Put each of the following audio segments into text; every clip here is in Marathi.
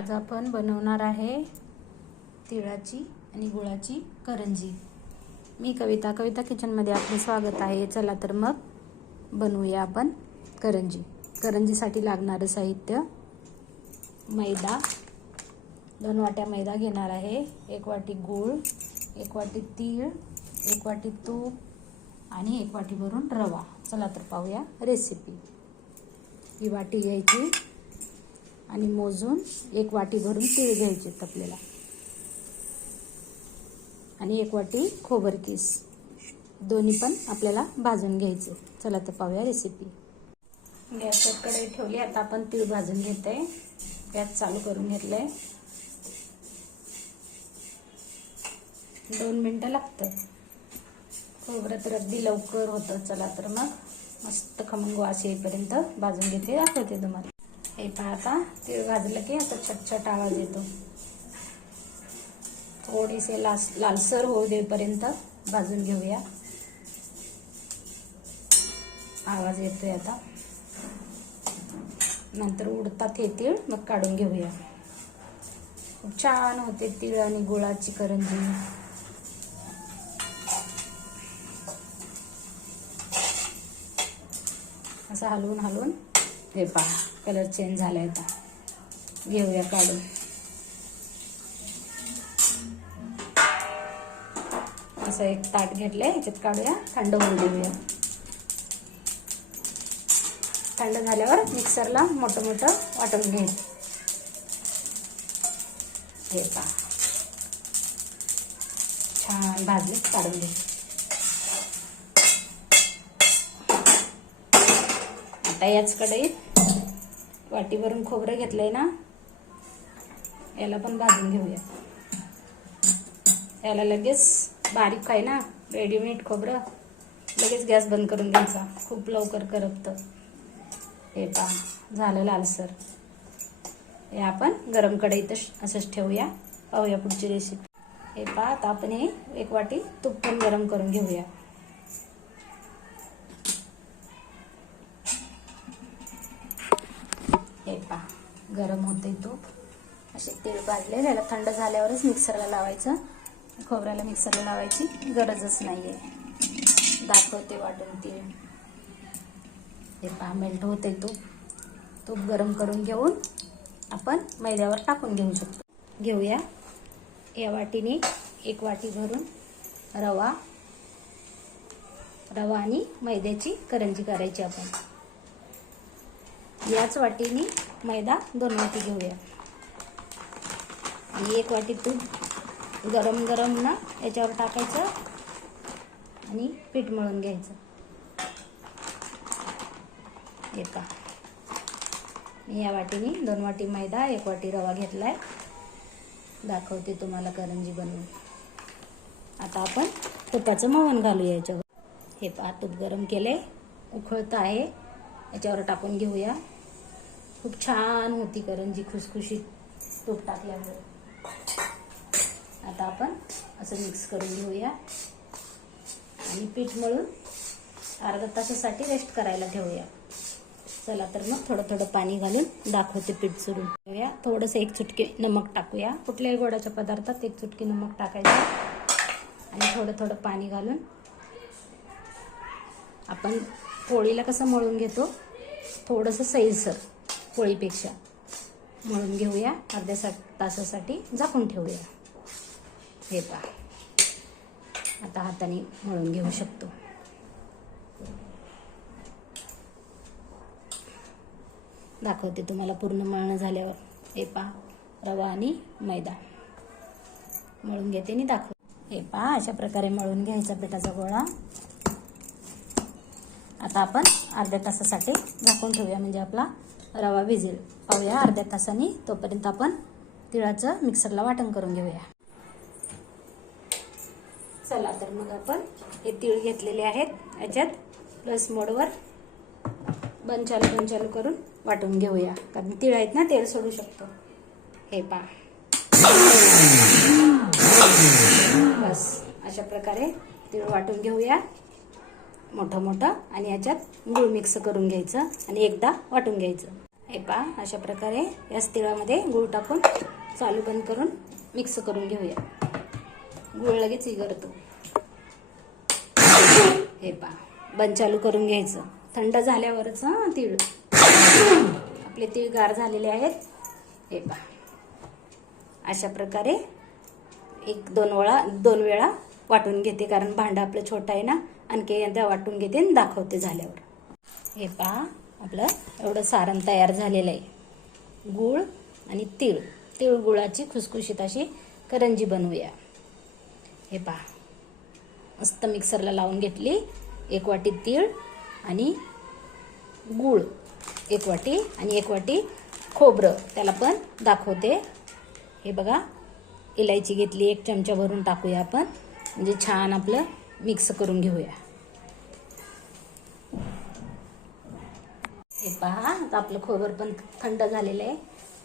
आज आपण बनवणार आहे तिळाची आणि गुळाची करंजी. मी कविता कविता किचनमध्ये आपले स्वागत आहे. चला तर मग बनवूया आपण करंजी. करंजीसाठी लागणारं साहित्य मैदा. दोन वाट्या मैदा घेणार आहे. एक वाटी गूळ एक वाटी तीळ एक वाटी तूप आणि एक वाटी भरून रवा. चला तर पाहूया रेसिपी ही वाटी घ्यायची. आणि मोजून एक वाटी भरून तीळ घ्यायचे आपल्याला आणि एक वाटी खोबर किस. दोन्ही पण आपल्याला भाजून घ्यायचे. चला तर पाहूया रेसिपी गॅसवर कढई ठेवली. आता आपण तीळ भाजून घेत आहे गॅस चालू करून घेतलंय. दोन मिनटं लागतं खोबरं तर अगदी लवकर होतं. चला तर मग मस्त खमंग वास येईपर्यंत भाजून घेते. दाखवते तुम्हाला. हे पहा आता तीळ भाजलं की आता छटछट आवाज येतो. थोडेसे लास लालसर होऊ देईपर्यंत भाजून घेऊया. आवाज येतोय आता. नंतर उडतात हे तीळ मग काढून घेऊया. खूप छान होते तीळ आणि गुळाची करंजी. असं हलवून हलवून हे पहा. कलर चेंज झाला आता. घेऊया काढून. असं एक ताट घेतलं आहे याच्यात काढूया. थंड होऊ देऊया थंड झाल्यावर मिक्सरला मोठं मोठं वाटून घे हे पहा. छान भाजले काढून घे आता याच कढईत वाटीवरून खोबरं घेतलंय ना याला पण भाजून घेऊया. याला लगेच बारीक आहे ना रेडीमेड खोबरं. लगेच गॅस बंद करून घ्यायचा. खूप लवकर करपत. हे पा झालं लालसर. हे आपण गरम कढईत असंच ठेवूया. पाहूया पुढची रेसिपी हे पा आता आपण हे एक वाटी तूप पण गरम करून घेऊया. गरम होते तूप असे तेल भाजले त्याला थंड झाल्यावरच मिक्सरला लावायचं. खोबऱ्याला मिक्सरला लावायची. गरजच नाही आहे दाखवते वाटून तीळ हे पहा मेल्ट होते तूप तूप गरम करून घेऊन आपण मैद्यावर टाकून घेऊ शकतो. घेऊया. या वाटीने एक वाटी भरून रवा रवा आणि मैद्याची करंजी करायची आपण. याच वाटीने मैदा दोन वाटी घेऊया. आणि एक वाटी तूप गरम गरम ना याच्यावर टाकायचं आणि पीठ मळून घ्यायचं. येता या वाटीने दोन वाटी मैदा एक वाटी रवा घेतलाय. दाखवते तुम्हाला करंजी बनवून. आता आपण तुपाचं मोहन घालूया याच्यावर. हे पहा तूप गरम केले उखळतं आहे. याच्यावर टाकून घेऊया. खूप छान होती करंजी खुसखुशीत तूप टाकल्यामुळे. आता आपण असं मिक्स करून घेऊया. आणि पीठ मळून अर्धा तासासाठी रेस्ट करायला ठेवूया. चला तर मग थोडं थोडं पाणी घालून दाखवते पीठ चुरून ठेवूया थोडंसं एक चुटकी नमक टाकूया. कुठल्याही गोडाच्या पदार्थात एक चुटकी नमक टाकायचं. आणि थोडं थोडं पाणी घालून आपण पोळीला कसं मळून घेतो? थोडंसं सैलसर. पोळीपेक्षा मळून घेऊया अर्ध्या सा तासासाठी झाकून ठेवूया. हे पहा. आता हाताने मळून घेऊ शकतो. दाखवते तुम्हाला पूर्ण मळणं झाल्यावर. हे पहा रवा आणि मैदा. मळून घेते आणि दाखव हे पहा अशा प्रकारे मळून घ्यायचा पिठाचा गोळा. आता आपण अर्ध्या तासासाठी झाकून ठेवूया म्हणजे आपला रवा भिजेल. पाहूया अर्ध्या तासाने. तोपर्यंत आपण तिळाचं मिक्सरला वाटण करून घेऊया. चला तर मग आपण हे तीळ घेतलेले आहेत. याच्यात प्लस मोडवर बंद चालू बंद चालू करून वाटून घेऊया. कारण तीळ आहेत ना तेल सोडू शकतो. हे पा बस. अशा प्रकारे तीळ वाटून घेऊया. मोठं मोठं आणि याच्यात गूळ मिक्स करून घ्यायचं आणि एकदा वाटून घ्यायचं. हे पहा अशा प्रकारे याच तिळामध्ये गूळ टाकून चालू बंद करून मिक्स करून घेऊया. गूळ लगेच इगरतो हे पहा बंद चालू करून घ्यायचं. थंड झाल्यावरच तीळ. आपले तीळ गार झालेले आहेत. हे पहा अशा प्रकारे एक दोन वेळा दोन वेळा वाटून घेते. कारण भांडं आपलं छोटं आहे ना आणखी एकदा वाटून घेते आणि दाखवते झाल्यावर. हे पहा आपलं एवढं सारण तयार झालेलं आहे. गूळ आणि तीळ. तिळगुळाची खुसखुशीत अशी करंजी बनवूया. हे पहा. मस्त मिक्सरला लावून घेतली. एक वाटी तीळ आणि गूळ. एक वाटी आणि एक वाटी खोबरं. त्याला पण दाखवते. हे बघा इलायची घेतली एक चमचा भरून टाकूया आपण. म्हणजे छान आपलं मिक्स करून घेऊया. हे पहा आता आपलं खोबर पण थंड झालेलं आहे.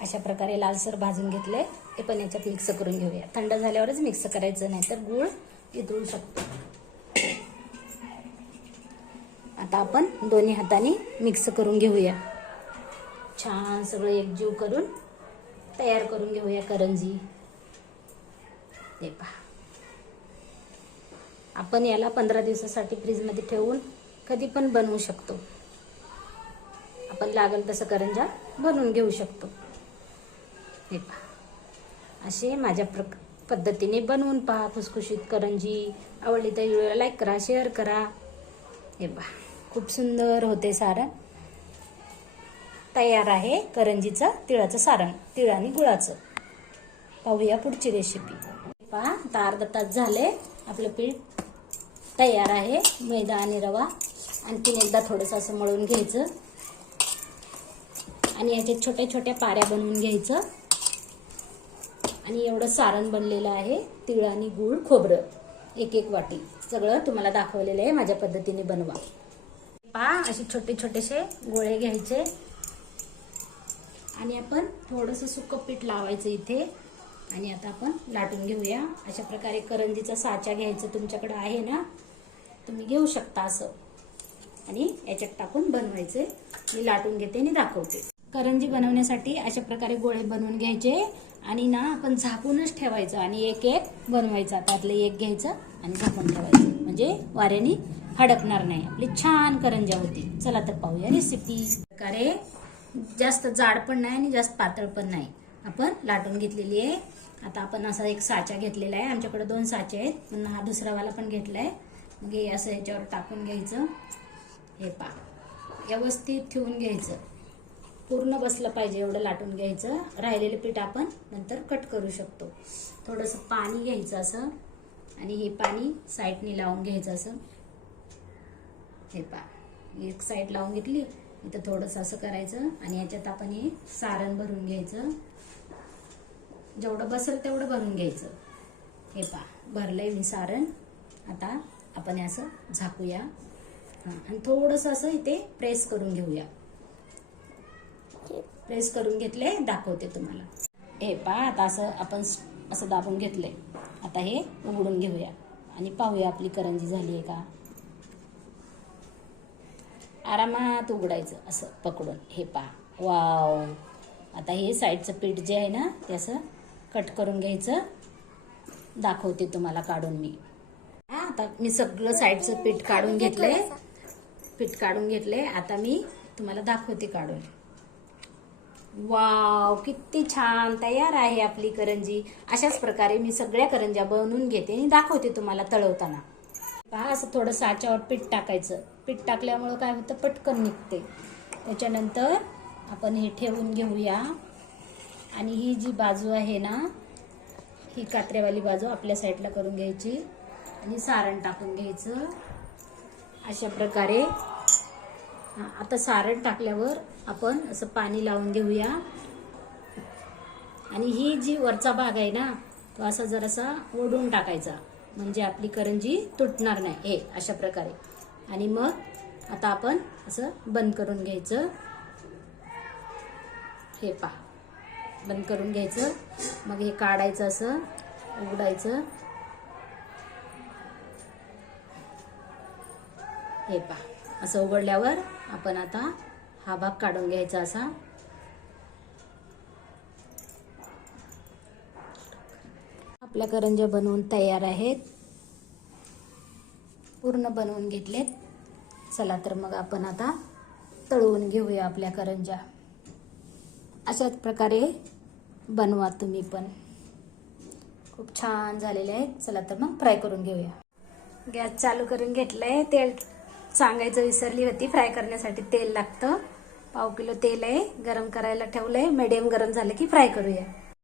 अशा प्रकारे लालसर भाजून घेतले. ते पण याच्यात मिक्स करून घेऊया. थंड झाल्यावरच मिक्स करायचं नाही तर गूळ वितळू शकतो. आता आपण दोन्ही हाताने मिक्स करून घेऊया. छान सगळं एकजीव करून तयार करून घेऊया करंजी. हे पहा. आपण याला पंधरा दिवसासाठी फ्रीजमध्ये ठेवून कधी पण बनवू शकतो. आपण लागल तसं करंजा बनवून घेऊ शकतो. हे पहा. असे माझ्या प्र पद्धतीने बनवून पहा खुसखुशीत करंजी. आवडली तर व्हिडिओला लाईक करा शेअर करा. हे पहा. खूप सुंदर होते सारण. तयार आहे करंजीचं तिळाचं सारण तिळ आणि गुळाचं. पाहूया पुढची रेसिपी पहा आता अर्धा तास झाले. आपलं पीठ तयार आहे. मैदा आणि रवा. आणखीन एकदा थोडंसं असं मळून घ्यायचं. आणि याच्या छोट्या छोट्या पाऱ्या बनवून घ्यायचं. आणि एवढं सारण बनलेलं आहे. तिळ आणि गूळ खोबरं. एक एक वाटी. सगळं तुम्हाला दाखवलेलं आहे. माझ्या पद्धतीने बनवा. पहा असे छोटे छोटेसे गोळे घ्यायचे. आणि आपण थोडंसं सुकं पीठ लावायचं इथे. आणि आता आपण लाटून घेऊया. अशा प्रकारे करंजीचा साचा घ्यायचा तुमच्याकडं आहे ना? तुम्ही घेऊ शकता असं. आणि याच्यात टाकून बनवायचे. मी लाटून घेते आणि दाखवते. करंजी बनवण्यासाठी अशा प्रकारे गोळे बनवून घ्यायचे. आणि ना आपण झाकूनच ठेवायचं आणि एक एक बनवायचा. त्यातलं एक घ्यायचं आणि झाकून ठेवायचं. म्हणजे वाऱ्याने हडकणार नाही. आपली छान करंजा होती. चला तर पाहूया रेसिपी प्रकारे जास्त जाड पण नाही आणि जास्त पातळ पण नाही. आपण लाटून घेतलेली आहे. आता आपण असा एक साचा घेतलेला आहे. आमच्याकडे दोन साचे आहेत. पण हा दुसरावाला पण घेतला आहे घे हे असं याच्यावर टाकून घ्यायचं. हे पा व्यवस्थित ठेवून घ्यायचं. पूर्ण बसलं पाहिजे एवढं लाटून घ्यायचं. राहिलेलं पीठ आपण नंतर कट करू शकतो. थोडंसं पाणी घ्यायचं असं. आणि हे पाणी साईडने लावून घ्यायचं असं. हे पा एक साईड लावून घेतली. इथं थोडंसं असं करायचं. आणि याच्यात आपण हे सारण भरून घ्यायचं. जेवढं बसेल तेवढं भरून घ्यायचं. हे पा भरलंय मी सारण. आता आपण हे असं झाकूया. आणि थोडंसं असं इथे प्रेस करून घेऊया. प्रेस करून घेतले दाखवते तुम्हाला. हे पा आता असं आपण असं दाबून घेतलंय. आता हे उघडून घेऊया. आणि पाहूया आपली करंजी झाली आहे का? आरामात उघडायचं असं पकडून. हे पा वाव. आता हे साईडचं पीठ जे आहे ना ते असं कट करून घ्यायचं. दाखवते तुम्हाला काढून मी. आता मी सगळं साईडचं पीठ काढून घेतलंय. पीठ काढून घेतलंय. आता मी तुम्हाला दाखवते काढून. वाव किती छान. तयार आहे आपली करंजी. अशाच प्रकारे मी सगळ्या करंज्या बनवून घेते आणि दाखवते तुम्हाला तळवताना. पहा असं थोडं साच्यावर पीठ टाकायचं. पीठ टाकल्यामुळं काय होतं? पटकन निघते. त्याच्यानंतर आपण हे ठेवून घेऊया. आणि ही जी बाजू आहे ना ही कात्रेवाली बाजू आपल्या साईडला करून घ्यायची. आणि सारण टाकून घ्यायचं. अशा प्रकारे. आता सारण टाकल्यावर आपण असं पाणी लावून घेऊया. आणि ही जी वरचा भाग आहे ना तो असा जरासा ओढून टाकायचा. म्हणजे आपली करंजी तुटणार नाही. हे अशा प्रकारे. आणि मग आता आपण असं बंद करून घ्यायचं. हे पहा. बंद करून घ्यायचं. मग हे काढायचं असं उघडायचं. हे पहा. असं उघडल्यावर आपण आता हा भाग काढून घ्यायचा असा. आपल्या करंज्या बनवून तयार आहेत. पूर्ण बनवून घेतलेत. चला तर मग आपण आता तळवून घेऊया आपल्या करंज्या अशाच प्रकारे बनवा तुम्ही पण. खूप छान झालेले आहेत. चला तर मग फ्राय करून घेऊया. गॅस चालू करून घेतलं आहे तेल सांगायचं विसरली होती. फ्राय करण्यासाठी तेल लागतं. पाव किलो तेल आहे. गरम करायला ठेवलंय. मीडियम गरम झालं की फ्राय करूया.